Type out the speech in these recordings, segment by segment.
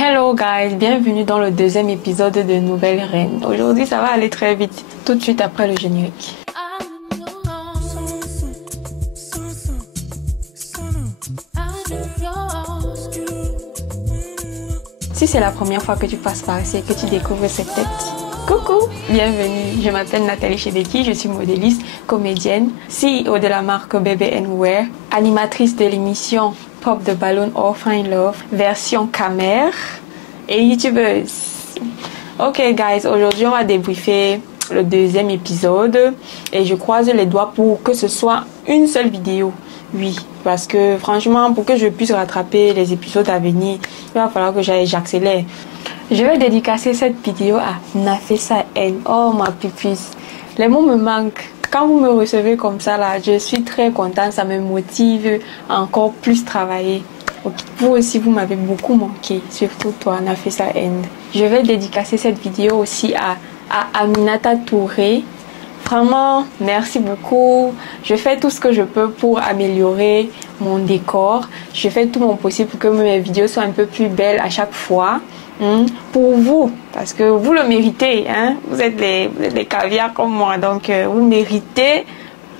Hello guys, bienvenue dans le deuxième épisode de Nouvelle Reine. Aujourd'hui ça va aller très vite, tout de suite après le générique. Si c'est la première fois que tu passes par ici et que tu découvres cette tête, coucou, bienvenue, je m'appelle Nathalie Chebeki, je suis modéliste, comédienne, CEO de la marque Baby & Wear, animatrice de l'émission Pop the Balloon or Find Love, version camère et youtubeuse. Ok guys, aujourd'hui on va débriefer le deuxième épisode et je croise les doigts pour que ce soit une seule vidéo. Oui, parce que franchement, pour que je puisse rattraper les épisodes à venir, il va falloir que j'accélère. Je vais dédicacer cette vidéo à Nafessa N. Oh ma pupisse, les mots me manquent. Quand vous me recevez comme ça là, je suis très contente, ça me motive à encore plus travailler. Vous aussi, vous m'avez beaucoup manqué, surtout toi, Nafessa N. Je vais dédicacer cette vidéo aussi à Aminata Touré. Vraiment, merci beaucoup. Je fais tout ce que je peux pour améliorer mon décor. Je fais tout mon possible pour que mes vidéos soient un peu plus belles à chaque fois. Pour vous, parce que vous le méritez. Hein? Vous êtes les caviars comme moi, donc vous méritez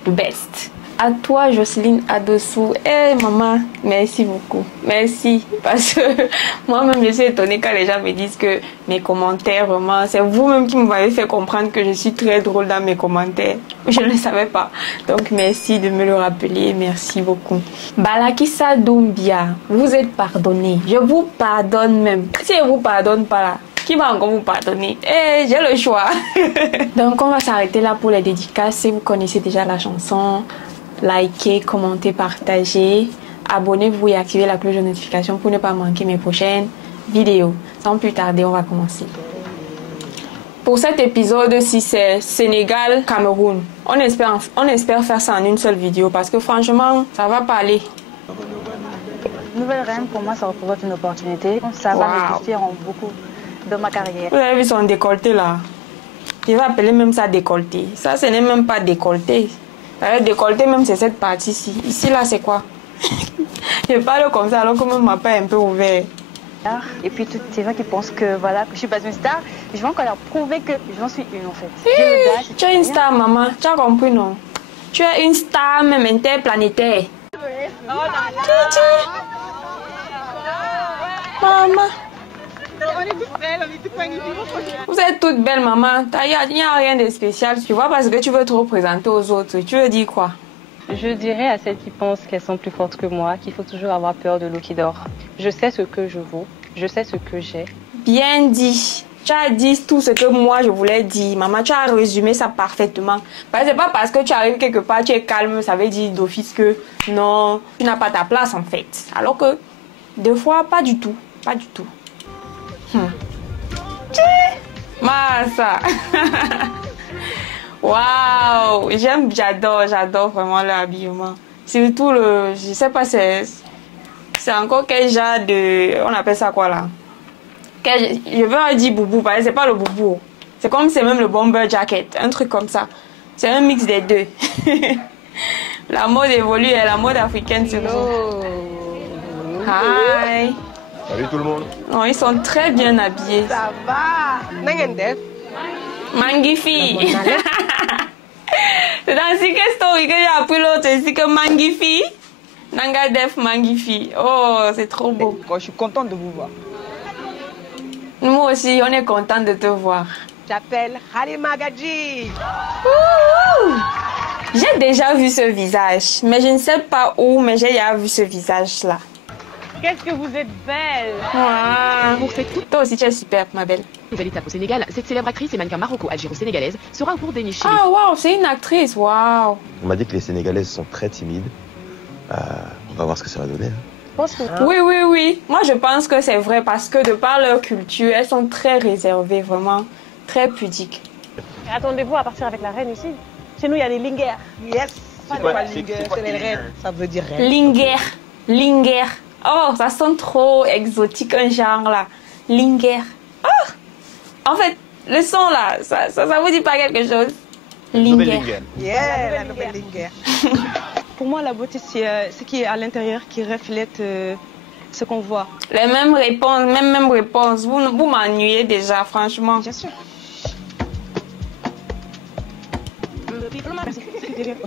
le best. À toi, Jocelyne Adossou. Eh, maman, merci beaucoup. Merci. Parce que moi-même, je suis étonnée quand les gens me disent que mes commentaires, vraiment, c'est vous-même qui m'avez fait comprendre que je suis très drôle dans mes commentaires. Je ne le savais pas. Donc, merci de me le rappeler. Merci beaucoup. Balakissa Doumbia, vous êtes pardonné. Je vous pardonne même. Si je ne vous pardonne pas là, qui va encore vous pardonner? Eh, j'ai le choix. Donc, on va s'arrêter là pour les dédicaces. Si vous connaissez déjà la chanson, likez, commentez, partagez, abonnez-vous et activez la cloche de notification pour ne pas manquer mes prochaines vidéos. Sans plus tarder, on va commencer. Pour cet épisode-ci, c'est Sénégal-Cameroun. On espère faire ça en une seule vidéo parce que franchement, ça va pas aller. Nouvelle Reine, pour moi, ça représente une opportunité. Ça va me booster en beaucoup de ma carrière. Vous avez vu son décolleté là? Je vais appeler même ça décolleté. Ça, ce n'est même pas décolleté. Le décolleté même, c'est cette partie-ci. Ici, là, c'est quoi? Je parle comme ça alors que même ma paix est un peu ouvert. Et puis, toutes ces gens qui pensent que, voilà, que je suis pas une star, je vais encore leur prouver que j'en suis une, en fait. Tu es une star, maman. Tu as compris, non? Tu es une star même interplanétaire. Maman. Vous êtes toutes belles, maman. Il n'y a rien de spécial, tu vois, parce que tu veux trop présenter aux autres. Tu veux dire quoi? Je dirais à celles qui pensent qu'elles sont plus fortes que moi qu'il faut toujours avoir peur de l'eau qui dort. Je sais ce que je vaux, je sais ce que j'ai. Bien dit. Tu as dit tout ce que moi je voulais dire. Maman, tu as résumé ça parfaitement. C'est pas parce que tu arrives quelque part, tu es calme, ça veut dire d'office que non, tu n'as pas ta place en fait. Alors que, des fois, pas du tout. Pas du tout. Massa. Waouh, j'adore vraiment l'habillement. Surtout je sais pas, c'est encore quel genre de, on appelle ça quoi là? Je veux dire boubou, parce que c'est pas le boubou. C'est comme c'est même le bomber jacket, un truc comme ça. C'est un mix des deux. La mode évolue et la mode africaine surtout. Hi. Salut tout le monde. Non, ils sont très bien habillés. Ça va. Mangifi. C'est dans cette story que j'ai appris l'autre, c'est que Mangifi. Nanga Def Mangifi. Oh, c'est trop beau. Je suis contente de vous voir. Nous aussi, on est content de te voir. J'appelle Halima Gadji. J'ai déjà vu ce visage, mais je ne sais pas où, mais j'ai déjà vu ce visage-là. Qu'est-ce que vous êtes belle! Wow. Toi aussi, tu es superbe, ma belle. Nouvelle étape au Sénégal, cette célèbre actrice et mannequin maroco-algéro-sénégalaise sera au cours des niches. Ah, waouh, c'est une actrice, waouh. On m'a dit que les Sénégalaises sont très timides. On va voir ce que ça va donner. Oui. Moi, je pense que c'est vrai parce que de par leur culture, elles sont très réservées, vraiment, très pudiques. Attendez-vous à partir avec la reine ici. Chez nous, il y a des lingers. Yes. C'est quoi linger? C'est les reines. Ça veut dire reine. Linger. Oh, ça sonne trop exotique, un genre là. Linger. Oh. En fait, le son là, ça vous dit pas quelque chose? Linger. Yeah, la nouvelle linger. Pour moi, la beauté, c'est ce qui est à l'intérieur qui reflète ce qu'on voit. Les mêmes réponses, même réponses. Vous m'ennuyez déjà, franchement. Bien sûr.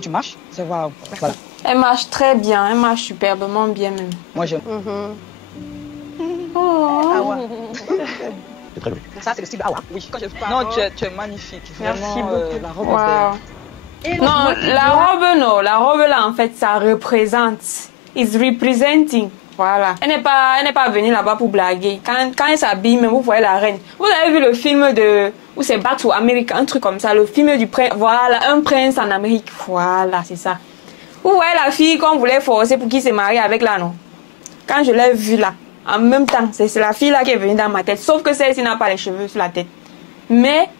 Tu marches? C'est waouh. Voilà. Elle marche très bien, elle marche superbement bien même. Moi, j'aime. Oh. Ah ouais. C'est très joli. Ça, c'est le style Awa. Oui. Quand je parle, non, tu es magnifique. Merci Vraiment, beaucoup. la robe Wow. est Non, la robe là, en fait, ça représente. It's representing. Voilà. Elle n'est pas venue là-bas pour blaguer. Quand elle s'habille, même vous voyez la reine. Vous avez vu le film où c'est Back to America, un truc comme ça, le film du prince. Voilà, un prince en Amérique. Voilà, c'est ça. Vous voyez la fille qu'on voulait forcer pour qu'il se marie avec là, non? Quand je l'ai vue là, en même temps, c'est la fille là qui est venue dans ma tête. Sauf que celle-ci n'a pas les cheveux sur la tête. Mais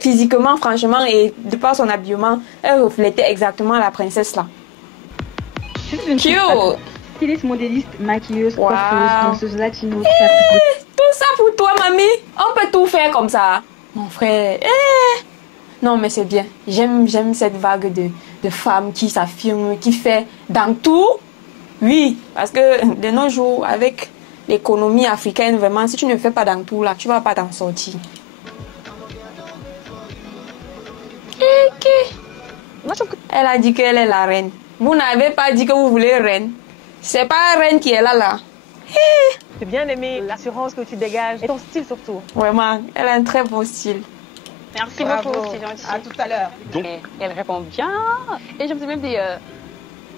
physiquement, franchement, et de par son habillement, elle reflétait exactement la princesse là. Cute! Styliste, modéliste, maquilleuse, Wow. coiffeuse, danseuse latino. Tout ça pour toi, mamie. On peut tout faire comme ça. Mon frère. Non, mais c'est bien. J'aime cette vague de femmes qui s'affirment, qui fait dans tout. Oui, parce que de nos jours, avec l'économie africaine, vraiment, si tu ne fais pas dans tout là, tu vas pas t'en sortir. Elle a dit qu'elle est la reine. Vous n'avez pas dit que vous voulez reine. C'est pas la reine qui est là. J'ai bien aimé l'assurance que tu dégages et ton style surtout. Vraiment, elle a un très beau style. Merci Bravo. beaucoup, c'est gentil. À tout à l'heure. Donc, Et elle répond bien. Et je me suis même dit,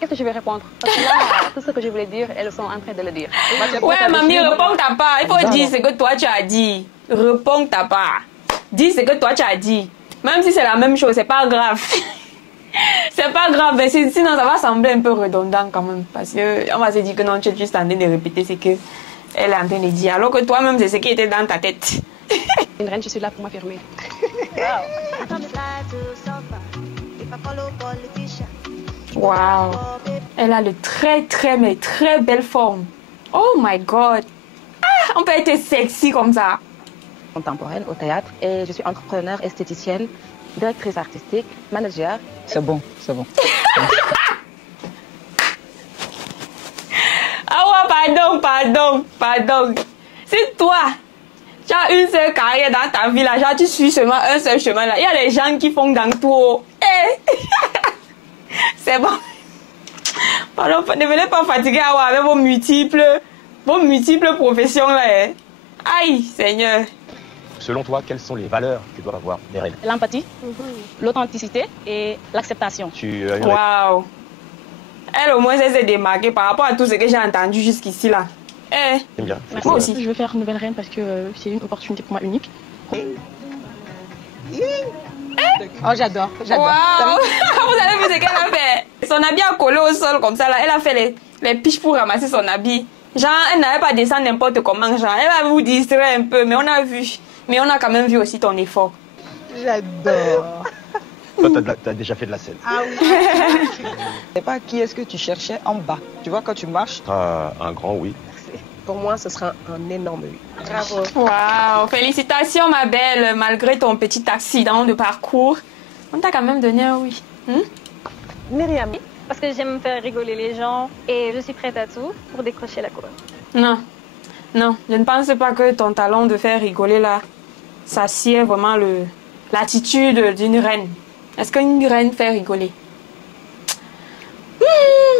qu'est-ce que je vais répondre? Parce que là, tout ce que je voulais dire, elles sont en train de le dire. Ouais, mamie, réponds ta part. Il faut dire ce que toi tu as dit. Réponds ta part. Dis ce que toi tu as dit. Même si c'est la même chose, c'est pas grave. C'est pas grave, mais sinon ça va sembler un peu redondant quand même. Parce que on va se dire que non, tu es juste en train de répéter ce que elle est en train de dire. Alors que toi-même, c'est ce qui était dans ta tête. Une reine, je suis là pour m'affirmer. Waouh. Elle a de mais très belles formes. Oh my god. Ah, on peut être sexy comme ça. Contemporaine au théâtre et je suis entrepreneur, esthéticienne, directrice artistique, manager. C'est bon, c'est bon. Ah ouais, pardon. Si toi, tu as une seule carrière dans ta vie là, genre tu suis seulement un seul chemin là, il y a des gens qui font dans tout. C'est bon. Pardon, ne venez pas fatiguer avec vos multiples professions là. Aïe, Seigneur. selon toi, quelles sont les valeurs que doivent avoir les reines? L'empathie, l'authenticité et l'acceptation. Tu as une Waouh. Elle, au moins, elle s'est démarquée par rapport à tout ce que j'ai entendu jusqu'ici là. J'aime bien. Merci. Moi aussi. Je veux faire nouvelle reine parce que c'est une opportunité pour moi unique. Oh, j'adore. Waouh. Vous avez vu ce qu'elle a fait? Son habit a collé au sol comme ça là. Elle a fait les piches pour ramasser son habit. Genre, elle n'avait pas descendu n'importe comment. Genre, elle va vous distraire un peu, mais on a vu. Mais on a quand même vu aussi ton effort. J'adore. Toi, t'as déjà fait de la scène. Ah oui. Je sais pas qui est-ce que tu cherchais en bas. Tu vois, quand tu marches. Un grand oui. Pour moi, ce sera un énorme oui. Bravo. Waouh, félicitations ma belle, malgré ton petit accident de parcours. On t'a quand même donné un oui. Myriam. Parce que j'aime faire rigoler les gens et je suis prête à tout pour décrocher la couronne. Non, je ne pense pas que ton talent de faire rigoler là, ça sied vraiment l'attitude d'une reine. Est-ce qu'une reine fait rigoler?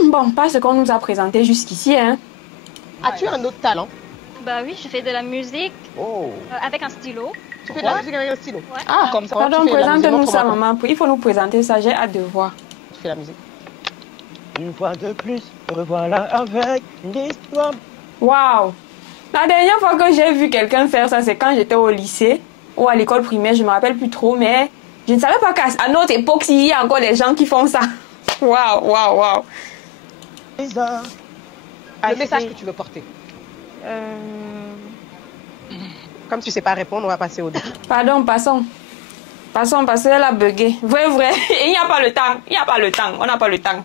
Bon, pas ce qu'on nous a présenté jusqu'ici, hein. As-tu un autre talent? Bah oui, je fais de la musique avec un stylo. Tu fais de la musique avec un stylo? Ah, comme ça. pardon, tu fais de la musique, présente-nous ça, montre-moi. maman. Il faut nous présenter ça, j'ai hâte de voir. Tu fais la musique. Une fois de plus, revoilà avec une histoire. Waouh! La dernière fois que j'ai vu quelqu'un faire ça, c'est quand j'étais au lycée ou à l'école primaire, je me rappelle plus trop, mais je ne savais pas qu'à notre époque, il y a encore des gens qui font ça. Waouh! Le message que tu veux porter. Comme tu ne sais pas répondre, on va passer au deux. Pardon, passons parce qu'elle a bugué. Vrai. Il n'y a pas le temps. On n'a pas le temps.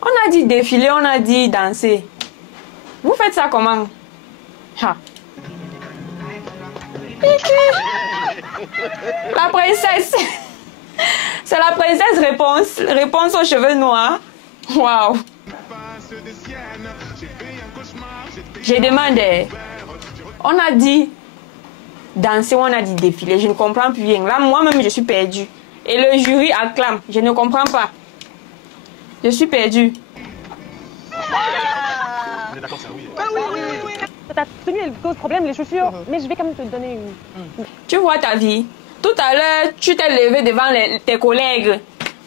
On a dit défiler, on a dit danser. Vous faites ça comment? La princesse. C'est la princesse réponse aux cheveux noirs. Waouh. J'ai demandé. On a dit danser, on a dit défiler. Je ne comprends plus rien. Là, moi-même, je suis perdue. Et le jury acclame. Je ne comprends pas. Je suis perdue. On est d'accord, c'est oui. Ta tenue, elle cause problème, les chaussures. Mais je vais quand même te donner une. Tu vois ta vie. Tout à l'heure, tu t'es levé devant tes collègues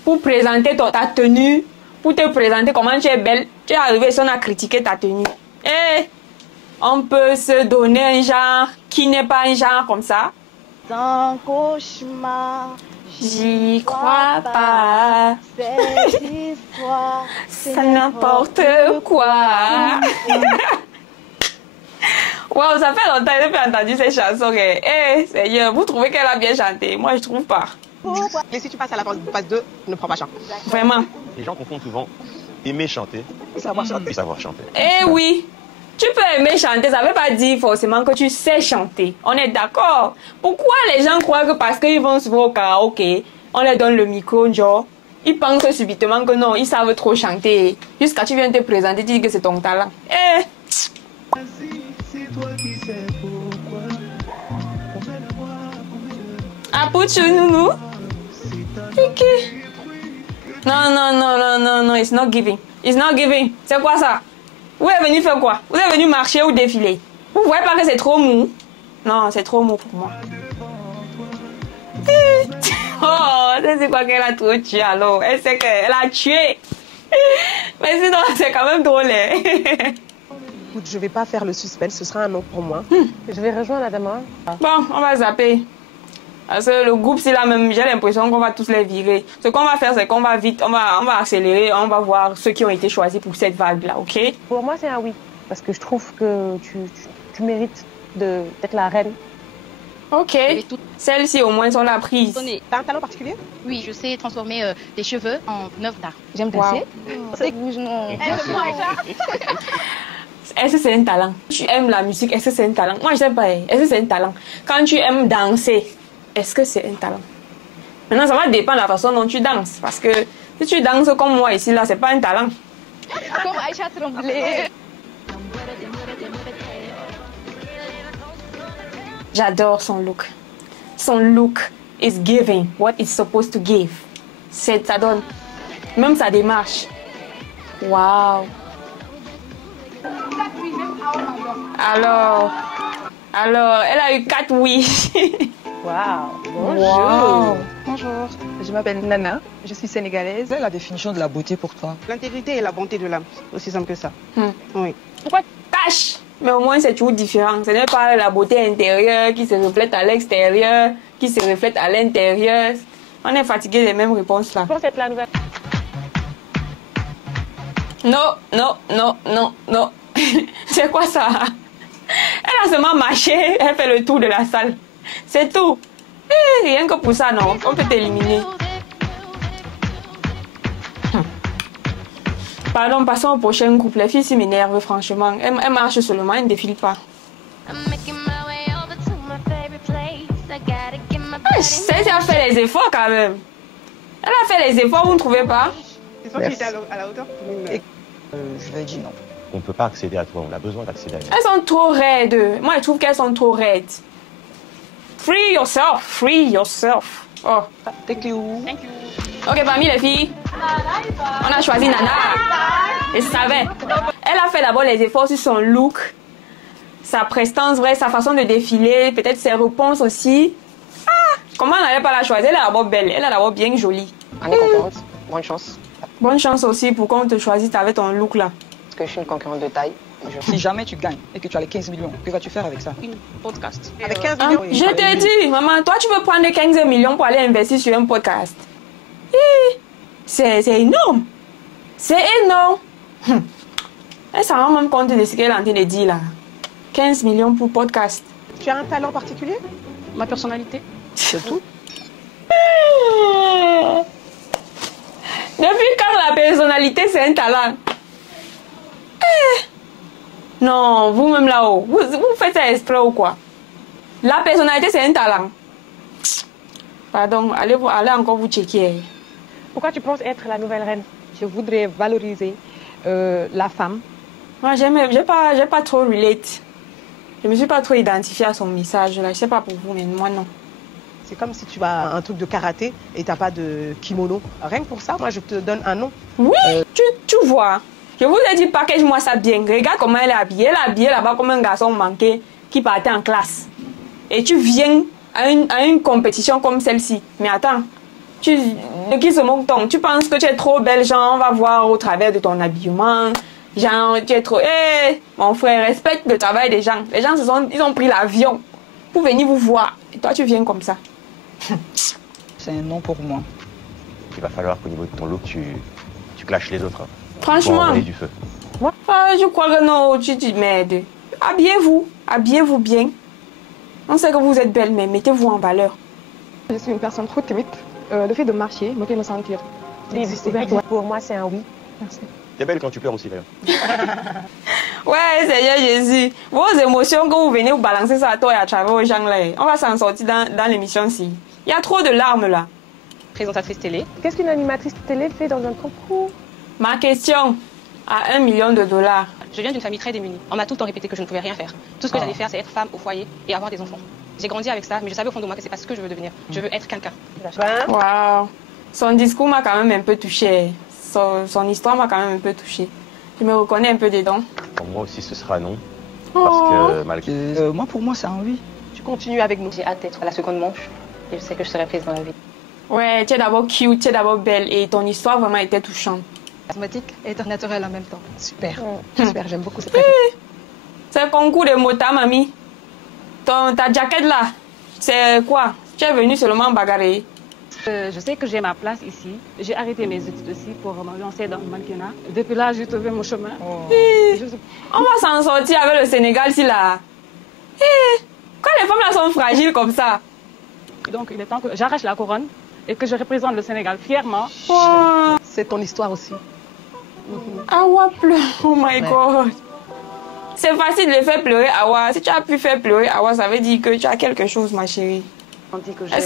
pour présenter ta tenue, pour te présenter comment tu es belle. Tu es arrivé, on a critiqué ta tenue. Et on peut se donner un genre qui n'est pas un genre comme ça. Un cauchemar. J'y crois pas. Cette histoire, C'est n'importe quoi. Wow, ça fait longtemps que je n'ai pas entendu cette chanson. Eh, Seigneur, vous trouvez qu'elle a bien chanté? Moi, je trouve pas. Et si tu passes à la phase 2, ne prends pas chant. Vraiment. Les gens confondent souvent aimer chanter et savoir chanter. Eh oui, tu peux aimer chanter, ça ne veut pas dire forcément que tu sais chanter. On est d'accord. Pourquoi les gens croient que parce qu'ils vont souvent au karaoké, on leur donne le micro, genre, ils pensent subitement que non, ils savent trop chanter. Jusqu'à tu viens te présenter, tu dis que c'est ton talent. Eh. Apouchou, nounou. Ok. Non, it's not giving. It's not giving. C'est quoi ça? Vous êtes venu faire quoi? Vous êtes venu marcher ou défiler? Vous voyez pas que c'est trop mou? Non, c'est trop mou pour moi. Oh, c'est quoi qu'elle a trop tué alors? Elle sait qu'elle a tué. Mais sinon, c'est quand même drôle. Écoute, je vais pas faire le suspense, ce sera un non pour moi. Je vais rejoindre Adama. Bon, on va zapper. Parce que le groupe, c'est là même, j'ai l'impression qu'on va tous les virer. Ce qu'on va faire, c'est qu'on va vite, on va accélérer, on va voir ceux qui ont été choisis pour cette vague-là, ok? Pour moi, c'est un oui. Parce que je trouve que tu mérites d'être la reine. Ok. Celles-ci, au moins, sont la prise. T'as un talent particulier? Oui, je sais transformer des cheveux en œuvre d'art. J'aime danser. Est-ce que c'est un talent? Tu aimes la musique, est-ce que c'est un talent? Moi, je sais pas. Est-ce que c'est un talent? Quand tu aimes danser, est-ce que c'est un talent? Maintenant, ça va dépendre de la façon dont tu danses. Parce que si tu danses comme moi ici, là, c'est pas un talent. Comme Aïcha Tremblay. J'adore son look. Son look is giving what it's supposed to give. Ça donne. Même sa démarche. Wow. Alors, elle a eu 4 oui. Wow. Bonjour, je m'appelle Nana, je suis sénégalaise. Quelle est la définition de la beauté pour toi? L'intégrité et la bonté de l'âme, aussi simple que ça. Oui. Pourquoi tâche? Mais au moins, c'est toujours différent. Ce n'est pas la beauté intérieure qui se reflète à l'extérieur, qui se reflète à l'intérieur. On est fatigué des mêmes réponses là. Je pense être la nouvelle. Non. C'est quoi ça? Elle a seulement marché, elle fait le tour de la salle. C'est tout. Rien que pour ça, non. On peut t'éliminer. Pardon, passons au prochain groupe. Les filles s'y m'énervent, franchement. Elles marchent seulement, elles ne défilent pas. Celle-ci a fait les efforts quand même. Elle a fait les efforts, vous ne trouvez pas? C'est toi qui étais à la hauteur? Je vais dire non. On ne peut pas accéder à toi, on a besoin d'accéder à toi. Elles sont trop raides. Moi, je trouve qu'elles sont trop raides. Free yourself. Oh. Thank you. Ok, parmi les filles, on a choisi Nana. Et je savais. Elle a fait d'abord les efforts sur son look, sa prestance, sa façon de défiler, peut-être ses réponses aussi. Comment on n'allait pas la choisir? Elle est d'abord belle, elle est d'abord bien jolie. Année concurrente, bonne chance. Bonne chance aussi pour qu'on te choisisse avec ton look là. Parce que je suis une concurrente de taille. Si jamais tu gagnes et que tu as les 15 millions, que vas-tu faire avec ça? Une podcast. Avec 15 millions. Je te dis, maman, toi tu veux prendre 15 millions pour aller investir sur un podcast. C'est énorme. C'est énorme. Elle s'en rend même compte de ce qu'elle est en train de dire là. 15 millions pour podcast. Tu as un talent particulier? Ma personnalité. C'est tout. Depuis quand la personnalité c'est un talent? Non, vous-même là-haut, vous faites ça exprès ou quoi? La personnalité c'est un talent. Pardon, allez encore vous checker. Pourquoi tu penses être la nouvelle reine? Je voudrais valoriser la femme. Moi, j'ai pas trop relate. Je me suis pas trop identifiée à son message là. Je sais pas pour vous, mais moi non. C'est comme si tu vas à un truc de karaté et t'as pas de kimono. Rien que pour ça, moi je te donne un nom. Oui, tu vois. Je vous ai dit, package-moi ça bien. Regarde comment elle est habillée. Elle est habillée là-bas comme un garçon manqué qui partait en classe. Et tu viens à une compétition comme celle-ci. Mais attends, de qui se moque-t-on? Tu penses que tu es trop belle, genre on va voir au travers de ton habillement. Genre, tu es trop... Hé, mon frère, respecte le travail des gens. Les gens, ils ont pris l'avion pour venir vous voir. Et toi, tu viens comme ça. C'est un non pour moi. Il va falloir qu'au niveau de ton look, tu clashes les autres. Hein. Franchement. Du feu. Je crois que non, tu dis merde. Habillez-vous bien. On sait que vous êtes belle, mais mettez-vous en valeur. Je suis une personne trop timide. Le fait de marcher me fait me sentir libre. Pour moi, c'est un oui. Merci. T'es belle quand tu pleures aussi, d'ailleurs. Ouais, Seigneur Jésus. Vos émotions, quand vous venez vous balancer ça à toi et à travers aux gens là, on va s'en sortir dans l'émission-ci. Il y a trop de larmes là. Présentatrice télé. Qu'est-ce qu'une animatrice télé fait dans un concours? Ma question, à $1 million. Je viens d'une famille très démunie. On m'a tout le temps répété que je ne pouvais rien faire. Tout ce que j'allais faire, c'est être femme au foyer et avoir des enfants. J'ai grandi avec ça, mais je savais au fond de moi que c'est pas ce que je veux devenir. Je veux être quelqu'un. Waouh. Son discours m'a quand même un peu touchée. Son histoire m'a quand même un peu touchée. Je me reconnais un peu dedans. Pour moi aussi, ce sera non. Parce que malgré... moi, pour moi, c'est un oui. Tu continues avec nous. J'ai hâte d'être à la seconde manche. Et je sais que je serai prise dans la vie. Ouais, tu es d'abord cute, tu es d'abord belle. Et ton histoire vraiment était touchante. Asthmatique et naturel en même temps. Super. Super, j'aime beaucoup cette C'est un concours de mota, mamie. Ta jaquette là, c'est quoi? Tu es venue seulement bagarrer? Je sais que j'ai ma place ici. J'ai arrêté mes études aussi pour me lancer dans le mannequinat. Depuis là, j'ai trouvé mon chemin. On va s'en sortir avec le Sénégal si là. Quand les femmes là sont fragiles comme ça. Donc il est temps que j'arrache la couronne et que je représente le Sénégal fièrement. C'est ton histoire aussi. Awa pleure, oh my God. C'est facile de les faire pleurer, Awa. Si tu as pu faire pleurer Awa, ça veut dire que tu as quelque chose, ma chérie. Elle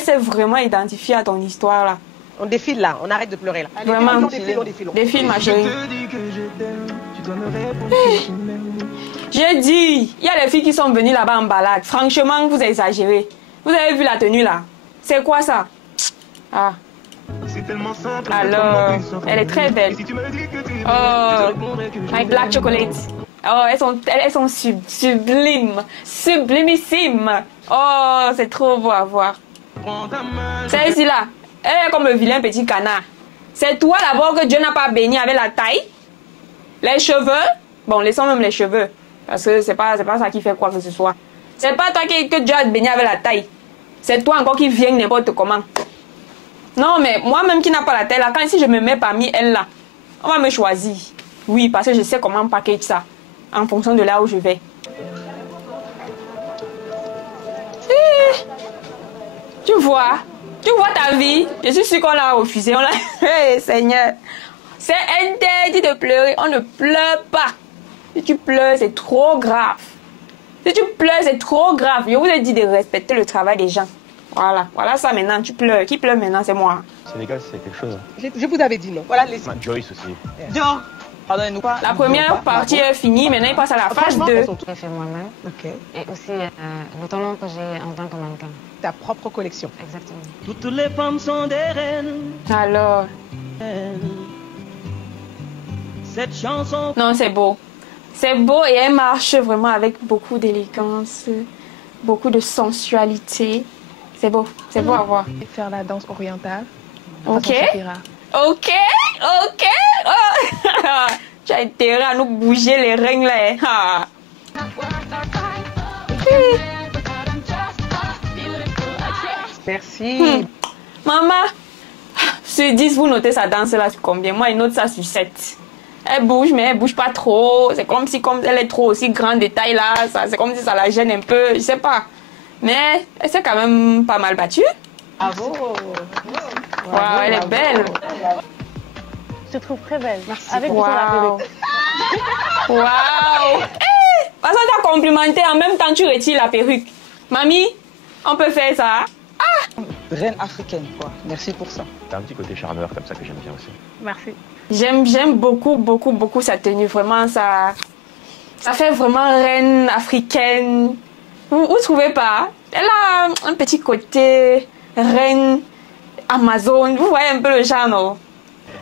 s'est vraiment identifiée à ton histoire là. On défile là, on arrête de pleurer là. Allez, vraiment, on défile. Défile, ma chérie. J'ai dit, il y a des filles qui sont venues là-bas en balade. Franchement, vous exagérez. Vous avez vu la tenue là? C'est quoi ça? Ah. Alors, elle est très belle. Oh, my black chocolate. Oh, elles sont sublimes. Sublimissimes. Oh, c'est trop beau à voir. Celle-ci là, elle est comme le vilain petit canard. C'est toi d'abord que Dieu n'a pas béni avec la taille. Les cheveux. Bon, laissons même les cheveux. Parce que c'est pas ça qui fait quoi que ce soit. C'est pas toi que Dieu a béni avec la taille. C'est toi encore qui viens n'importe comment. Non, mais moi-même qui n'a pas la taille là, quand si je me mets parmi elles là, on va me choisir. Oui, parce que je sais comment package ça. En fonction de là où je vais. Tu vois ta vie. Je suis sûre qu'on l'a refusé. Hey, Seigneur. C'est interdit de pleurer. On ne pleure pas. Si tu pleures, c'est trop grave. Si tu pleures, c'est trop grave. Je vous ai dit de respecter le travail des gens. Voilà ça maintenant. Tu pleures. Qui pleure maintenant, c'est moi. Sénégal, c'est quelque chose. Je vous avais dit non. Voilà les... Joyce aussi. Dior. Pardonnez-nous. La première partie est finie. Maintenant, il passe à la phase 2. J'ai fait moi-même. Ok. Et aussi le talent que j'ai en tant que mannequin. Ta propre collection. Exactement. Toutes les femmes sont des reines. Alors. Cette chanson. Non, c'est beau. C'est beau et elle marche vraiment avec beaucoup d'élégance, beaucoup de sensualité. C'est beau à voir. Faire la danse orientale. Ok. Ok. Oh. Tu as intérêt à nous bouger les reins là. Merci. Maman, sur 10, vous notez sa danse là sur combien? Moi, je note ça sur 7. Elle bouge, mais elle bouge pas trop. C'est comme si elle est trop aussi grande de taille là. C'est comme si ça la gêne un peu. Je sais pas. Mais elle s'est quand même pas mal battue. Bravo. Wow, elle est belle. Je te trouve très belle. Merci. Avec la perruque. Waouh. Parce que tu as complimenté, en même temps tu retires la perruque. Mamie, on peut faire ça. Ah, Reine africaine, quoi. Merci pour ça. T'as un petit côté charmeur comme ça que j'aime bien aussi. Merci. J'aime beaucoup sa tenue. Vraiment, ça fait vraiment reine africaine. Vous trouvez pas? Elle a un petit côté reine Amazon. Vous voyez un peu le genre, non?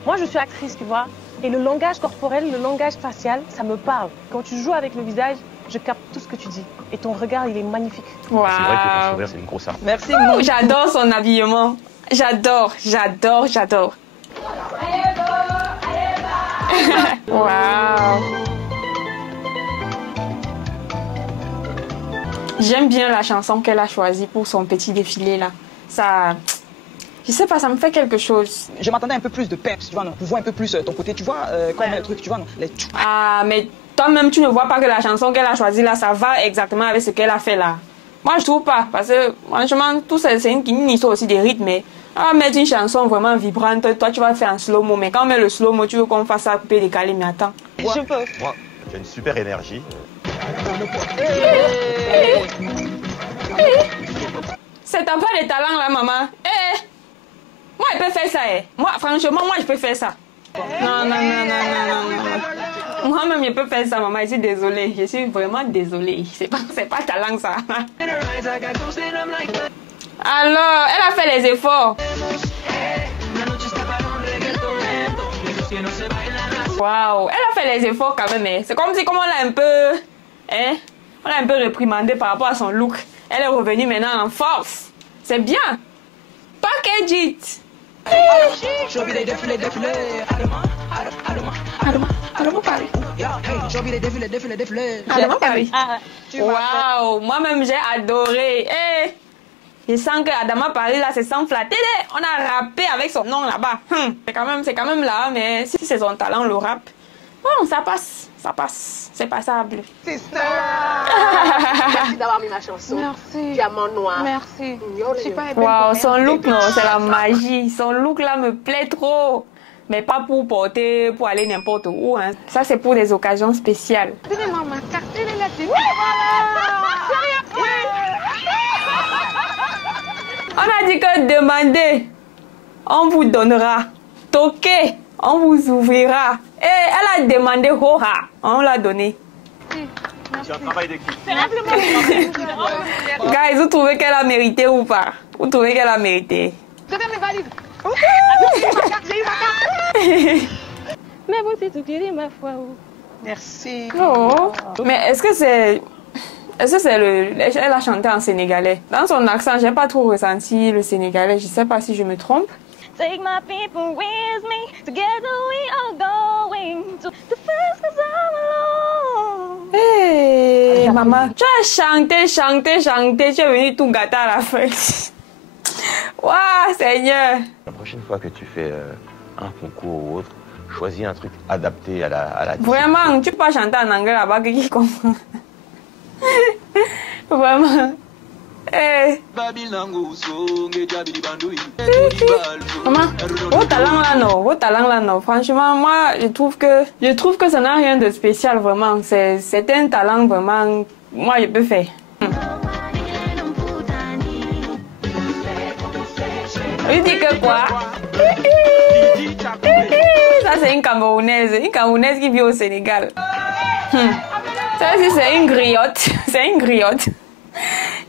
Moi, je suis actrice, tu vois. Et le langage corporel, le langage facial, ça me parle. Quand tu joues avec le visage, je capte tout ce que tu dis. Et ton regard, il est magnifique. Wow. C'est vrai que ton sourire, c'est une grosse arme. Merci. J'adore son habillement. J'adore. Wow. J'aime bien la chanson qu'elle a choisie pour son petit défilé là. Ça, je sais pas, ça me fait quelque chose. Je m'attendais un peu plus de peps, tu vois, non. Pour voir un peu plus ton côté, tu vois, comme le truc, tu vois, non. Ah, mais toi-même, tu ne vois pas que la chanson qu'elle a choisie là, ça va exactement avec ce qu'elle a fait là. Moi, je trouve pas, parce que franchement, tout ça, c'est une histoire aussi des rythmes. Mais mettre une chanson vraiment vibrante, toi, tu vas faire un slow-mo. Mais quand on met le slow-mo, tu veux qu'on fasse ça coupé, décalé, mais attends. Je peux. Moi, tu as une super énergie. C'est t'as pas de talent là, maman. Moi, je peux faire ça. Moi, franchement, moi, je peux faire ça. Non. Moi-même, je peux faire ça, maman. Je suis désolée. Je suis vraiment désolée. C'est pas talent, ça. Alors, elle a fait les efforts. Waouh, elle a fait les efforts quand même. C'est comme si on l'a un peu... on l'a un peu réprimandé par rapport à son look. Elle est revenue maintenant en force. C'est bien. Package it. Waouh, moi-même j'ai adoré. Je sens que Adama Paris là, c'est sans flatter. On a rappé avec son nom là-bas. C'est quand même là, mais si c'est son talent le rap, bon, ça passe. C'est passable. C'est ça. Merci d'avoir mis ma chanson. Merci. Diamant noir. Merci. Waouh, son look, non, c'est la magie. Son look là me plaît trop. Mais pas pour porter, pour aller n'importe où. Hein. Ça, c'est pour des occasions spéciales. Donnez-moi ma carte. On a dit que demandez, on vous donnera. Toquez, on vous ouvrira. Et elle a demandé Hoha, on l'a donné. C'est un travail d'équipe. Guys, vous trouvez qu'elle a mérité ou pas? Vous trouvez qu'elle a mérité? Je vais me valider. J'ai eu ma carte. Mais bon, c'est tout qui dit ma foi. Merci. Oh. Mais est-ce que c'est... Elle a chanté en sénégalais. Dans son accent, j'ai pas trop ressenti le sénégalais. Je sais pas si je me trompe. Take my people with me, together we are going to the first cause I'm alone. Hey, maman, tu as chanté, tu es venu tout gâter à la fin. Waouh, Seigneur. La prochaine fois que tu fais un concours ou autre, choisis un truc adapté à la Vraiment, tu peux pas chanter en anglais là-bas que qui comprend. Vraiment. Hey. Maman, vos talents là non. Franchement, moi, je trouve que ça n'a rien de spécial vraiment. C'est un talent vraiment. Moi, je peux faire. Il dit que quoi? Ça, c'est une Camerounaise qui vit au Sénégal. Ça aussi, c'est une griotte. C'est une griotte.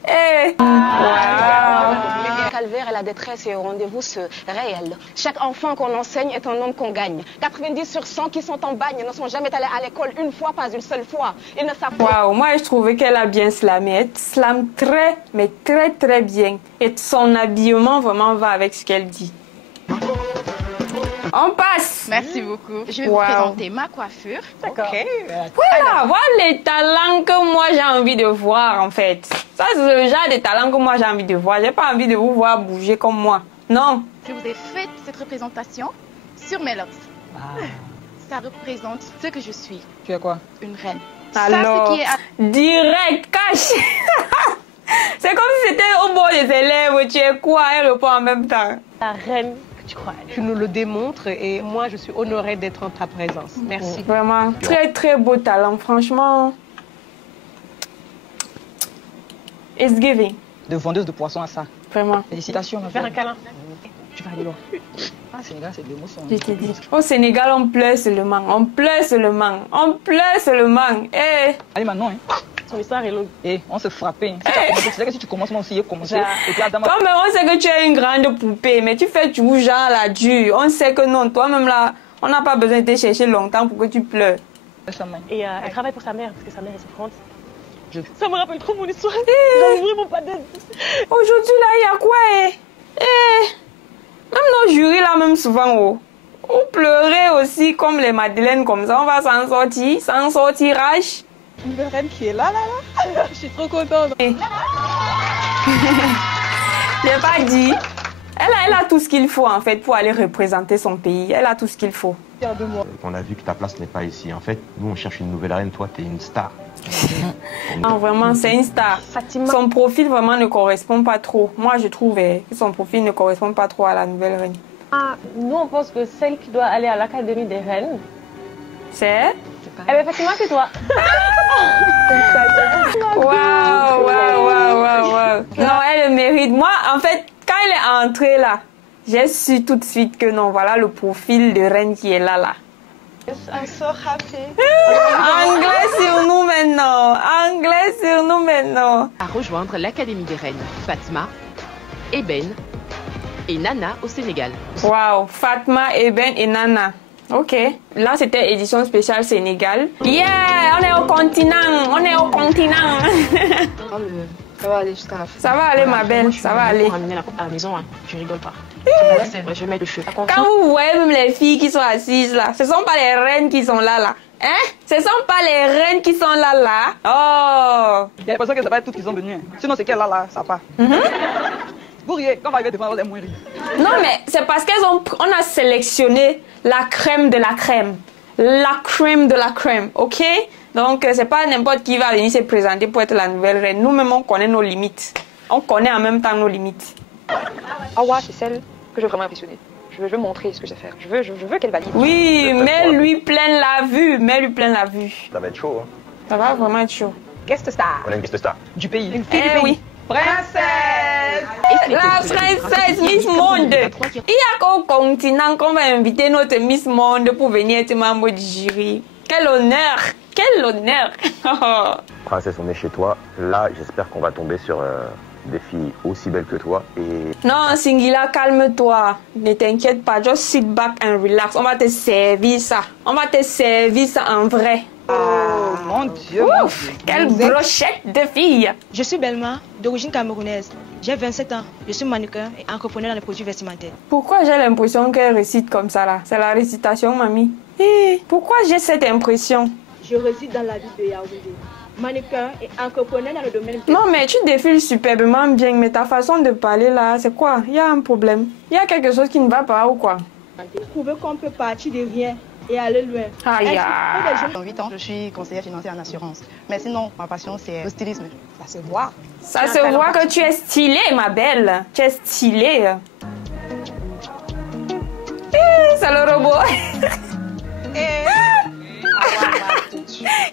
Wow. Le calvaire et la détresse et au rendez-vous se réel. Chaque enfant qu'on enseigne est un homme qu'on gagne. 90 sur 100 qui sont en bagne ne sont jamais allés à l'école une fois, pas une seule fois. Ils ne savent pas. Waouh, moi je trouvais qu'elle a bien slamé. Elle slame très, mais très très bien. Et son habillement vraiment va avec ce qu'elle dit. On passe. Merci beaucoup. Je vais vous présenter ma coiffure. D'accord. Voilà les talents que moi j'ai envie de voir en fait. Ça c'est le genre de talents que moi j'ai envie de voir. J'ai pas envie de vous voir bouger comme moi. Non. Je vous ai fait cette représentation sur mes locks. Ça représente ce que je suis. Tu es quoi? Une reine. Alors, ça, ce qui est direct, cache. C'est comme si c'était au bord des élèves. Tu es quoi? Elle répond en même temps. La reine. Tu crois, tu nous le démontres et moi je suis honorée d'être en ta présence. Merci. Vraiment, très très beau talent, franchement. It's giving. De vendeuse de poissons à ça. Vraiment. Félicitations, ma Faire un belle. câlin. Tu vas aller loin. Ah, Sénégal, c'est de l'émotion. Je t'ai dit. Au Sénégal, on pleure seulement. On pleure seulement. On pleure seulement. Eh. Allez, maintenant, hein. Son histoire est longue. Et on se frappait. Si tu as commencé, tu sais que si tu commences, moi aussi, j'ai commencé. Et puis, Adam, Toi-même, on sait que tu es une grande poupée, mais tu fais tout genre la dure. On sait que non, toi-même là, on n'a pas besoin de te chercher longtemps pour que tu pleures. Et elle travaille pour sa mère, parce que sa mère est souffrante. Ça me rappelle trop mon histoire. J'ai ouvert mon padel. Aujourd'hui là, il y a quoi même nos jurys là, même souvent, on pleurait aussi comme les madeleines comme ça. On va s'en sortir, sans sortirage. Une reine qui est là. Je suis trop contente. J'ai pas dit. Elle a tout ce qu'il faut en fait pour aller représenter son pays. Elle a tout ce qu'il faut. On a vu que ta place n'est pas ici. En fait, nous, on cherche une nouvelle reine. Toi, t'es une star. Non, vraiment, c'est une star. Son profil vraiment ne correspond pas trop. Moi, je trouve que son profil ne correspond pas trop à la nouvelle reine. Nous, on pense que celle qui doit aller à l'Académie des Reines, c'est... Eh bien, Fatima, c'est toi. Waouh. Non, elle le mérite. Moi, en fait, quand elle est entrée là, j'ai su tout de suite que non, voilà le profil de reine qui est là. I'm so happy. Anglais sur nous maintenant. À rejoindre l'Académie des Reines, Fatma, Eben et Nana au Sénégal. Waouh, Fatma, Eben et Nana. Ok. Là, c'était édition spéciale Sénégal. Yeah, on est au continent. Ça va aller jusqu'à la fin. Ça va aller, ma belle, ça va aller. Pour ramener la coupe à la maison, hein. Je rigole pas. Là, c'est vrai, je vais mettre le feu. Quand vous voyez même les filles qui sont assises là, ce sont pas les reines qui sont là. Hein? Ce sont pas les reines qui sont là. Oh! Il y a l'impression que c'est pas toutes qui sont venues. Sinon, c'est qu'elle là, ça part. Vous riez, quand on va arriver devant, on est moins rire. Non, mais c'est parce qu'on a sélectionné la crème de la crème. La crème de la crème, ok? Donc, c'est pas n'importe qui va venir se présenter pour être la nouvelle reine. Nous-mêmes, on connaît nos limites. On connaît en même temps nos limites. Awa, c'est celle que je veux vraiment impressionner. Je veux montrer ce que je sais faire. Je veux qu'elle valide. Oui, mets-lui plein la vue. Ça va être chaud, hein. Ça va vraiment être chaud. Guest star. On a une guest star. Du pays. Une fille du pays. Oui. Princesse! La princesse Miss Monde. Il y a qu'au continent qu'on va inviter notre Miss Monde pour venir être membre du jury. Quel honneur! Quel honneur! Princesse, on est chez toi. Là, j'espère qu'on va tomber sur des filles aussi belles que toi. Et Non, Singila, calme-toi. Ne t'inquiète pas. Just sit back and relax. On va te servir ça. On va te servir ça en vrai. Oh mon Dieu. Ouf, quelle brochette de filles. Je suis Belma, d'origine camerounaise. J'ai 27 ans. Je suis mannequin et entrepreneur dans les produits vestimentaires. Pourquoi j'ai l'impression qu'elle récite comme ça là? C'est la récitation, mamie. Pourquoi j'ai cette impression? Je réside dans la ville de Yaoundé. Mannequin et entrepreneur dans le domaine. Non, mais tu défiles superbement bien, mais ta façon de parler là, c'est quoi? Il y a un problème. Il y a quelque chose qui ne va pas ou quoi? Prouver qu'on peut partir de rien et aller loin. Aïe. Dans 8 ans, je suis conseillère financière en assurance. Mais sinon, ma passion, c'est le stylisme. Ça se voit. Ça se voit que tu es stylée, ma belle. Tu es stylée. C'est le robot.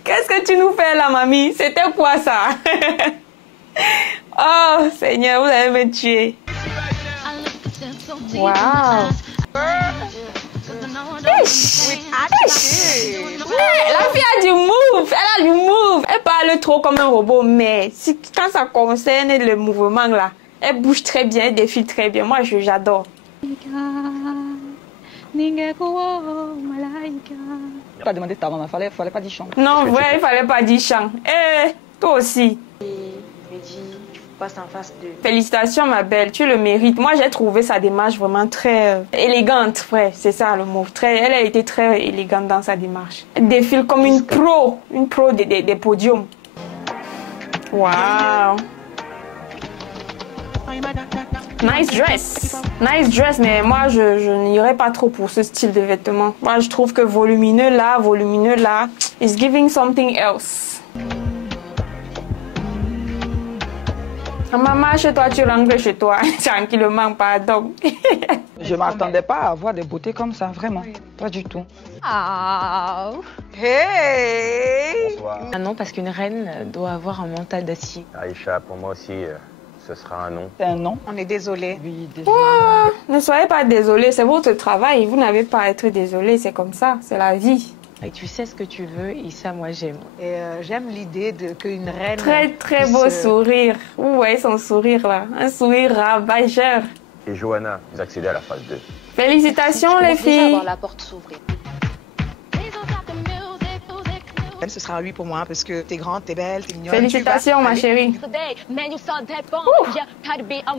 Qu'est-ce que tu nous fais là, mamie? C'était quoi ça? Oh, Seigneur, vous allez me tuer. Waouh. La fille a du move, elle a du move. Elle parle trop comme un robot, mais quand ça concerne le mouvement là, elle bouge très bien, elle défile très bien. Moi, j'adore. Tu as demandé ta maman, il fallait pas dire chant. Non, ouais, il fallait pas dire chant. Toi aussi. En face de... Félicitations, ma belle, tu le mérites. Moi, j'ai trouvé sa démarche vraiment très élégante, frère. C'est ça le mot. Elle a été très élégante dans sa démarche. Elle défile comme une pro des podiums. Wow. Nice dress, mais moi, je n'irais pas trop pour ce style de vêtements. Moi, je trouve que volumineux là, is giving something else. Maman, chez toi, tu rentres chez toi, tranquillement, pardon. Je ne m'attendais pas à avoir des beautés comme ça, vraiment. Pas du tout. Oh. Hey! Ah non, parce qu'une reine doit avoir un mental d'acier. Aïcha, pour moi aussi, ce sera un non. C'est un non. On est désolé. Oui, déjà. Oh, ne soyez pas désolés, c'est votre travail. Vous n'avez pas à être désolé, c'est comme ça, c'est la vie. Et tu sais ce que tu veux et ça, moi, j'aime. Et j'aime l'idée qu'une reine... Très beau sourire. Vous voyez son sourire là, un sourire ravageur. Et Johanna, vous accédez à la phase 2. Félicitations les filles. Déjà voir la porte s'ouvrir. Ce sera un oui pour moi parce que t'es grande, t'es belle, t'es mignonne. Félicitations ma chérie. Vous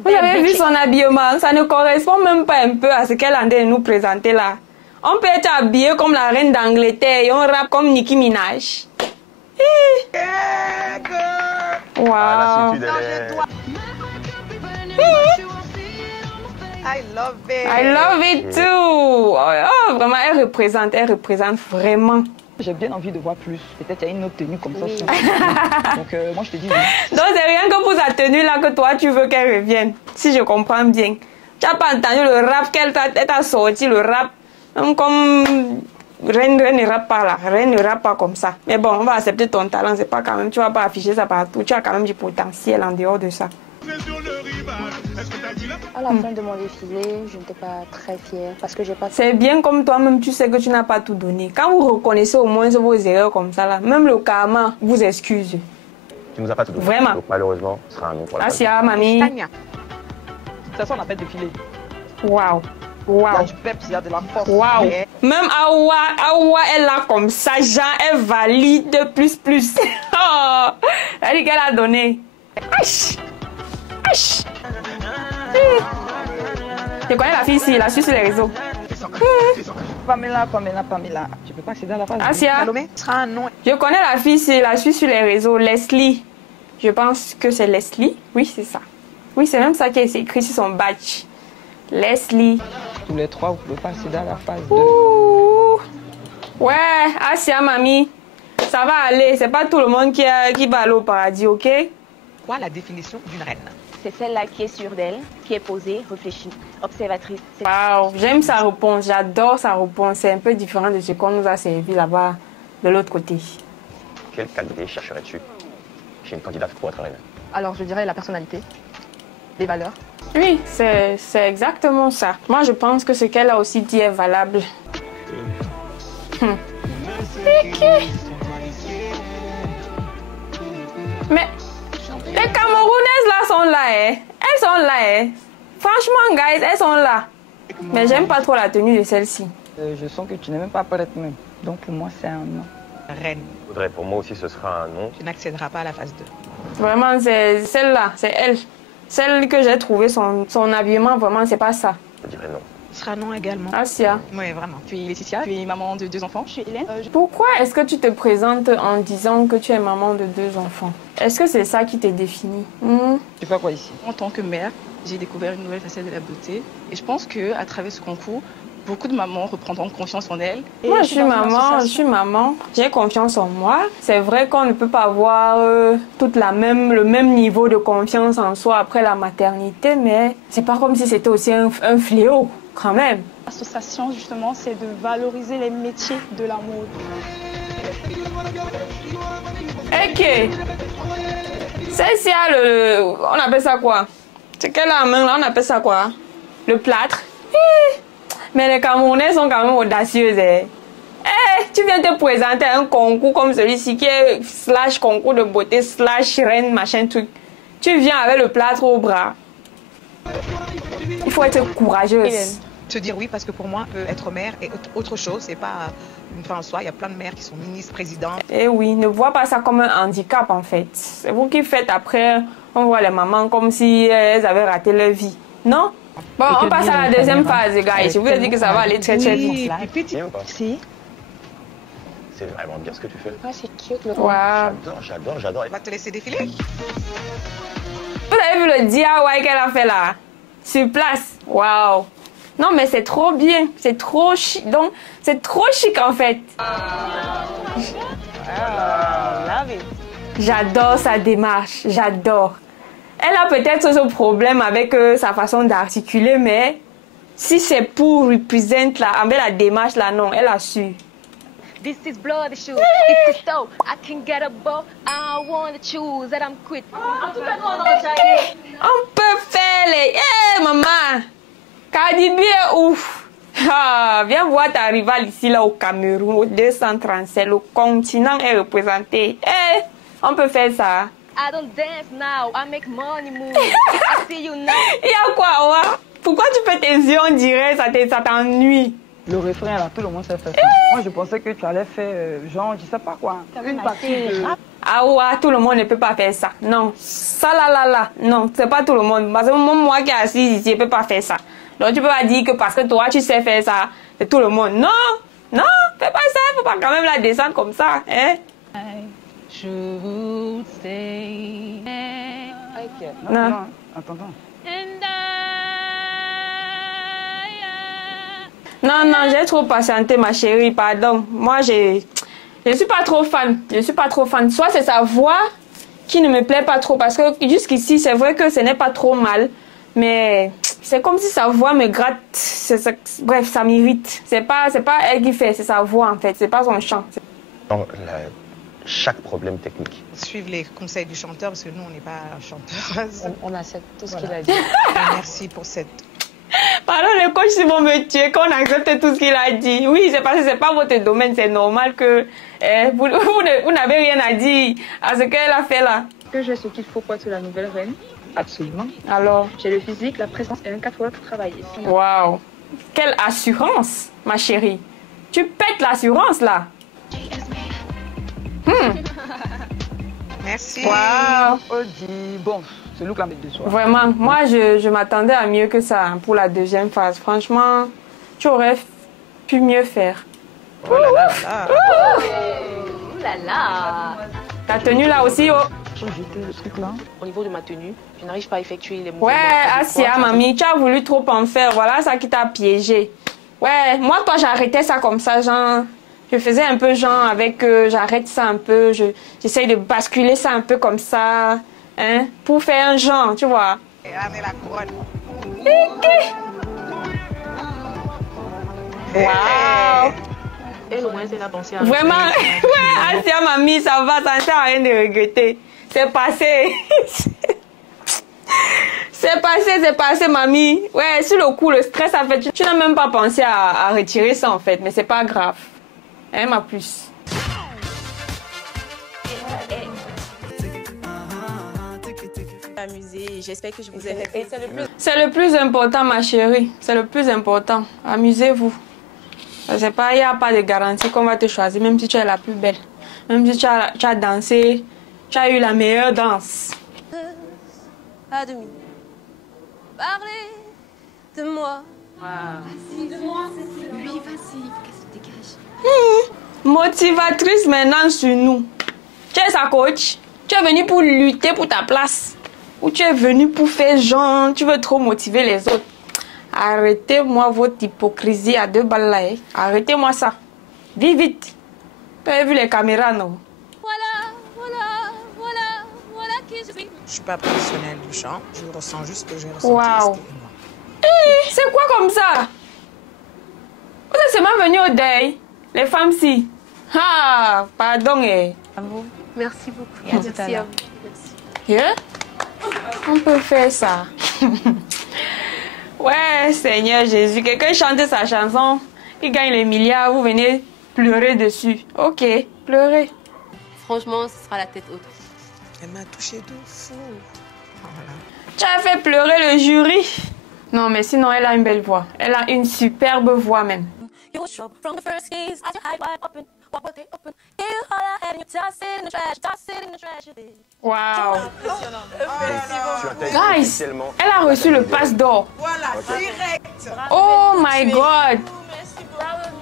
avez vu son habillement, ça ne correspond même pas un peu à ce qu'elle a de nous présenter là. On peut être habillé comme la reine d'Angleterre et on rappe comme Nicki Minaj. Wow. I love it. I love it too. Oh, vraiment, elle représente vraiment. J'ai bien envie de voir plus. Peut-être il y a une autre tenue comme ça. Donc moi je te dis oui. Donc c'est rien que pour sa tenue là que toi tu veux qu'elle revienne. Si je comprends bien. Tu n'as pas entendu le rap qu'elle t'a sorti, le rap. Comme Reine ne rappe pas là. Reine ne rappe pas comme ça. Mais bon, on va accepter ton talent. C'est pas quand même, tu vas pas afficher ça partout. Tu as quand même du potentiel en dehors de ça. À la fin de mon défilé, je n'étais pas très fière parce que j'ai pas... C'est bien comme toi-même, tu sais que tu n'as pas tout donné. Quand vous reconnaissez au moins vos erreurs comme ça, là, même le karma vous excuse. Tu nous as pas tout donné. Vraiment. Donc malheureusement, ce sera un non pour la Asia, mamie. Ça sent on appelle défilé. Waouh. Il y a du peps, il y a de la force. Waouh. Même Awa, elle a comme ça, genre, elle valide plus. Oh, elle dit qu'elle a donné. Aïe. Je connais la fille ici, la suis sur les réseaux. Pamela. Je peux pas accéder à la phase. Asia. Sera un non. Je connais la fille ici, la suis sur les réseaux. Leslie. Je pense que c'est Leslie. Oui, c'est ça. Oui, c'est même ça qui est écrit sur son badge. Leslie. Tous les trois, vous pouvez pas accéder à la phase 2. Ouh. Ouais, Asia, mamie. Ça va aller. C'est pas tout le monde qui va aller au paradis, ok? Quoi la définition d'une reine? C'est celle-là qui est sûre d'elle, qui est posée, réfléchie, observatrice. Waouh, j'aime sa réponse, j'adore sa réponse. C'est un peu différent de ce qu'on nous a servi là-bas, de l'autre côté. Quelle qualité chercherais-tu chez une candidate pour être reine? Alors, je dirais la personnalité, les valeurs. Oui, c'est exactement ça. Moi, je pense que ce qu'elle a aussi dit est valable. Mais les Camerounaises là sont là, hein. Elles sont là, hein. Franchement, guys, elles sont là. Mais j'aime pas trop la tenue de celle-ci. Je sens que tu n'es même pas prête même. Donc pour moi, c'est un non. Reine. Audrey, pour moi aussi, ce sera un non. Tu n'accéderas pas à la phase 2. Vraiment, c'est celle-là, c'est elle. Celle que j'ai trouvée, son habillement, vraiment, c'est pas ça. Je dirais non. Ce sera non également. Asia. Oui, vraiment. Je suis Laetitia, je suis maman de 2 enfants. Je suis Hélène. Pourquoi est-ce que tu te présentes en disant que tu es maman de 2 enfants? Est-ce que c'est ça qui te définit? Tu fais quoi ici? En tant que mère, j'ai découvert une nouvelle facette de la beauté. Et je pense qu'à travers ce concours, beaucoup de mamans reprendront confiance en elles. Moi, je suis maman. J'ai confiance en moi. C'est vrai qu'on ne peut pas avoir le même niveau de confiance en soi après la maternité, mais c'est pas comme si c'était aussi un fléau, quand même. L'association, justement, c'est de valoriser les métiers de la mode. Ok. Celle-ci a on appelle ça quoi? C'est qu'elle a la main là, on appelle ça quoi? Le plâtre. Mais les Camerounais sont quand même audacieuses. Tu viens te présenter à un concours comme celui-ci qui est / concours de beauté / reine machin truc. Tu viens avec le plâtre au bras. Il faut être courageuse. Te dire oui parce que pour moi, être mère est autre chose. C'est pas une fin en soi. Il y a plein de mères qui sont ministres, présidents. Eh oui, ne vois pas ça comme un handicap en fait. C'est vous qui faites après, on voit les mamans comme si elles avaient raté leur vie. Non? Bon, on passe à la deuxième phase, guys. Je vous ai dit que ça va aller très très vite. Si. C'est vraiment bien ce que tu fais. Ah, c'est cute le Wow. J'adore. Elle va te laisser défiler. Vous avez vu le DIY qu'elle a fait là? Sur place. Waouh. Non, mais c'est trop bien. C'est trop chic. Donc, c'est trop chic en fait. J'adore sa démarche. J'adore. Elle a peut-être ce problème avec sa façon d'articuler, mais si c'est pour représenter avec la démarche là, non, elle a su. This is bloody shoes. It's a so I can get a bow. I wanna choose that I'm quit. On peut faire les... Eh, maman! Cardi B est ouf! Ah, viens voir ta rivale ici, là, au Cameroun, au 237. Le continent est représenté. Eh, on peut faire ça. I don't dance now. I make money move. I see you now. Il y a quoi, ouais? Pourquoi tu fais tes yeux, on dirait, ça t'ennuie? Le refrain, là, tout le monde sait faire ça. Moi, je pensais que tu allais faire, genre, je sais pas quoi. Une partie de... Ah ouais, tout le monde ne peut pas faire ça. Non, ça là, non, c'est pas tout le monde. Parce que moi qui est assise ici, je peux pas faire ça. Donc tu peux pas dire que parce que toi tu sais faire ça, c'est tout le monde. Non, non, fais pas ça, faut pas quand même la descendre comme ça, hein. Should say. Ok. Non. Non, attends. Non, j'ai trop patienté, ma chérie, pardon. Moi, je suis pas trop fan. Je suis pas trop fan. Soit c'est sa voix qui ne me plaît pas trop, parce que jusqu'ici, c'est vrai que ce n'est pas trop mal, mais c'est comme si sa voix me gratte. Bref, ça m'irrite. C'est pas elle qui fait, c'est sa voix en fait. C'est pas son chant. Non, chaque problème technique. Suivre les conseils du chanteur, parce que nous, on n'est pas chanteurs. On accepte tout ce qu'il Voilà. a dit. Et merci pour cette... Pardon, les coachs, ils vont me tuer qu'on accepte tout ce qu'il a dit. Oui, c'est parce que c'est pas votre domaine, c'est normal que vous n'avez rien à dire à ce qu'elle a fait là. Que j'ai ce qu'il faut pour être la nouvelle reine? Absolument. Alors? J'ai le physique, la présence et un 4 heures pour travailler. Waouh! Quelle assurance, ma chérie. Tu pètes l'assurance là. Merci. Waouh! Bon, c'est Luc la mettre de soi. Vraiment, moi je m'attendais à mieux que ça hein, pour la deuxième phase. Franchement, tu aurais pu mieux faire. Oh là là là. Oh là là. Ta tenue là aussi, oh. Jeter le truc là. Au niveau de ma tenue, je n'arrive pas à effectuer les mouvements. Ouais, Asia, mamie, tu as voulu trop en faire. Voilà ça qui t'a piégé. Ouais, moi, toi, j'arrêtais ça comme ça, genre. Je faisais un peu genre avec j'arrête ça un peu. J'essaye de basculer ça un peu comme ça. Hein, pour faire un genre, tu vois. Et là, on est la couronne. Waouh! Elle, au moins, elle a pensé à... Vraiment, ouais, Asia, mamie, ça va, ça ne sert à rien de regretter. C'est passé. C'est passé, mamie. Ouais, sur le coup, le stress, en fait, tu n'as même pas pensé à retirer ça, en fait. Mais c'est pas grave. Hein, ma puce. Amusé, j'espère que je vous ai fait. C'est le plus important, ma chérie. C'est le plus important. Amusez-vous. C'est pas, il n'y a pas de garantie qu'on va te choisir, même si tu es la plus belle. Même si tu as dansé, tu as eu la meilleure danse. À demi. Parlez de moi. De moi. Oui, vas-y, qu'est-ce que tu dégages? Motivatrice maintenant sur nous. Tu es sa coach. Tu es venue pour lutter pour ta place. Ou tu es venue pour faire genre, tu veux trop motiver les autres. Arrêtez-moi votre hypocrisie à 2 balles là. Hein. Arrêtez-moi ça. Vite. Tu as vu les caméras, non? Voilà qui je suis. Je suis pas professionnelle du chant. Je ressens juste ce que j'ai ressenti. Waouh. C'est quoi comme ça? Vous êtes seulement venus au deuil, les femmes-ci. Ah, pardon. Merci beaucoup. Merci à vous. Yeah? On peut faire ça. Ouais, Seigneur Jésus, quelqu'un chante sa chanson, il gagne les milliards, vous venez pleurer dessus. Ok, pleurez. Franchement, ce sera la tête haute. Elle m'a touché de fou. Voilà. Tu as fait pleurer le jury. Non, mais sinon, elle a une belle voix. Elle a une superbe voix même. Wow. Guys, elle a reçu le passe d'or. Voilà, direct. Oh my God.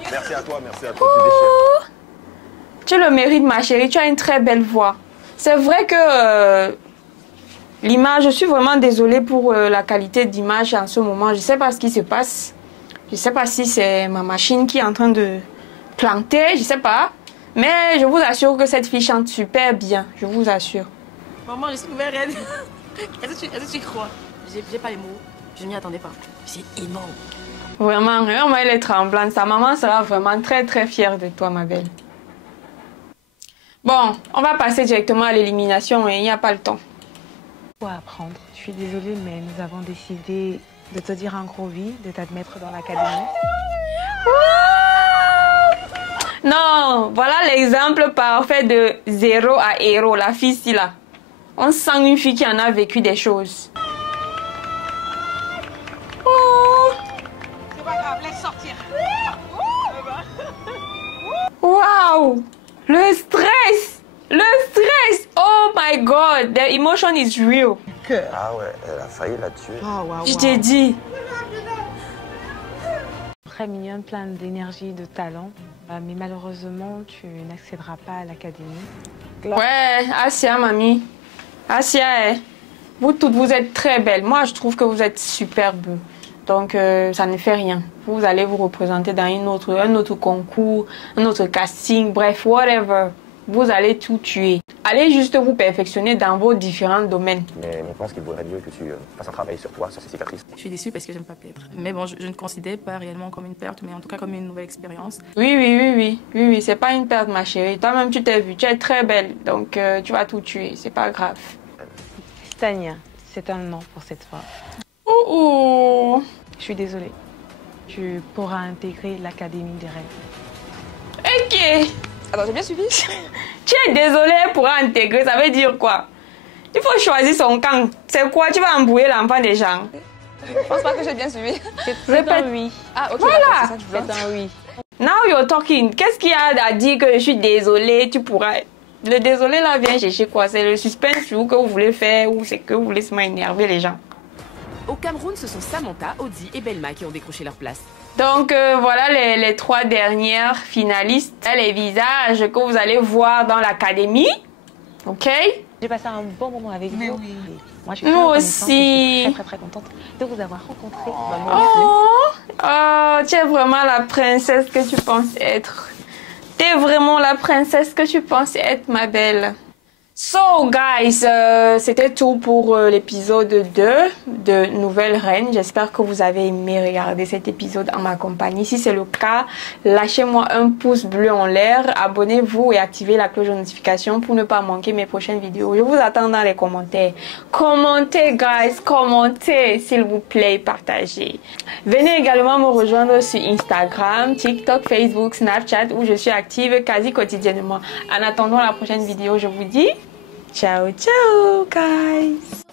Merci à toi, Oh. Tu le mérites, ma chérie. Tu as une très belle voix. C'est vrai que l'image, je suis vraiment désolée pour la qualité d'image en ce moment. Je ne sais pas ce qui se passe. Je ne sais pas si c'est ma machine qui est en train de planter. Je ne sais pas. Mais je vous assure que cette fille chante super bien. Je vous assure. Maman, je suis nouvelle reine. Est-ce que tu crois? J'ai pas les mots. Je ne m'y attendais pas. C'est énorme. Vraiment, elle est tremblante. Sa maman sera vraiment très très fière de toi, ma belle. Bon, on va passer directement à l'élimination et il n'y a pas le temps. Faut apprendre. Je suis désolée, mais nous avons décidé de te dire un gros oui, de t'admettre dans l'académie. Non, voilà l'exemple parfait de 0 à héros, la fille ici là. On sent une fille qui en a vécu des choses. Oh. C'est pas grave, laisse sortir. Wow! Le stress! Le stress! Oh my god! The emotion is real. Ah ouais, elle a failli la tuer. Je t'ai dit. Très mignonne, pleine d'énergie, de talent. Mais malheureusement, tu n'accéderas pas à l'académie. Ouais, Asia, mamie. Asia, vous toutes, vous êtes très belles. Moi, je trouve que vous êtes superbes. Donc, ça ne fait rien. Vous allez vous représenter dans un autre concours, un autre casting, bref, whatever. Vous allez tout tuer. Allez juste vous perfectionner dans vos différents domaines. Mais je pense qu'il vaudrait mieux que tu fasses un travail sur toi, sur ces cicatrices. Je suis déçue parce que j'aime pas perdre. Mais bon, je ne considère pas réellement comme une perte, mais en tout cas comme une nouvelle expérience. Oui, c'est pas une perte, ma chérie. Toi-même, tu t'es vue, tu es très belle. Donc, tu vas tout tuer, c'est pas grave. Tania, c'est un non pour cette fois. Oh. Je suis désolée. Tu pourras intégrer l'académie des reines. Ok. Alors, j'ai bien suivi. Tu es désolée pour intégrer, ça veut dire quoi? Il faut choisir son camp. C'est quoi? Tu vas embrouiller l'enfant des gens? Je pense pas que j'ai bien suivi. C'est un oui. Ah, ok. Voilà. C'est un oui. Now you're talking. Qu'est-ce qu'il y a à dire que je suis désolée? Tu pourras... Le désolé là vient chercher quoi? C'est le suspense que vous voulez faire ou c'est que vous voulez se énerver les gens? Au Cameroun, ce sont Samantha, Audi et Belma qui ont décroché leur place. Donc voilà les 3 dernières finalistes. Les visages que vous allez voir dans l'académie. Ok? J'ai passé un bon moment avec vous. Oui. Moi, je suis Moi aussi. très contente de vous avoir rencontré. Oh, tu es vraiment la princesse que tu penses être. Tu es vraiment la princesse que tu penses être, ma belle. So guys, c'était tout pour l'épisode 2 de Nouvelle Reine. J'espère que vous avez aimé regarder cet épisode en ma compagnie. Si c'est le cas, lâchez-moi un pouce bleu en l'air, abonnez-vous et activez la cloche de notification pour ne pas manquer mes prochaines vidéos. Je vous attends dans les commentaires. Commentez guys, commentez s'il vous plaît, partagez. Venez également me rejoindre sur Instagram, TikTok, Facebook, Snapchat où je suis active quasi quotidiennement. En attendant la prochaine vidéo, je vous dis ciao, ciao, guys!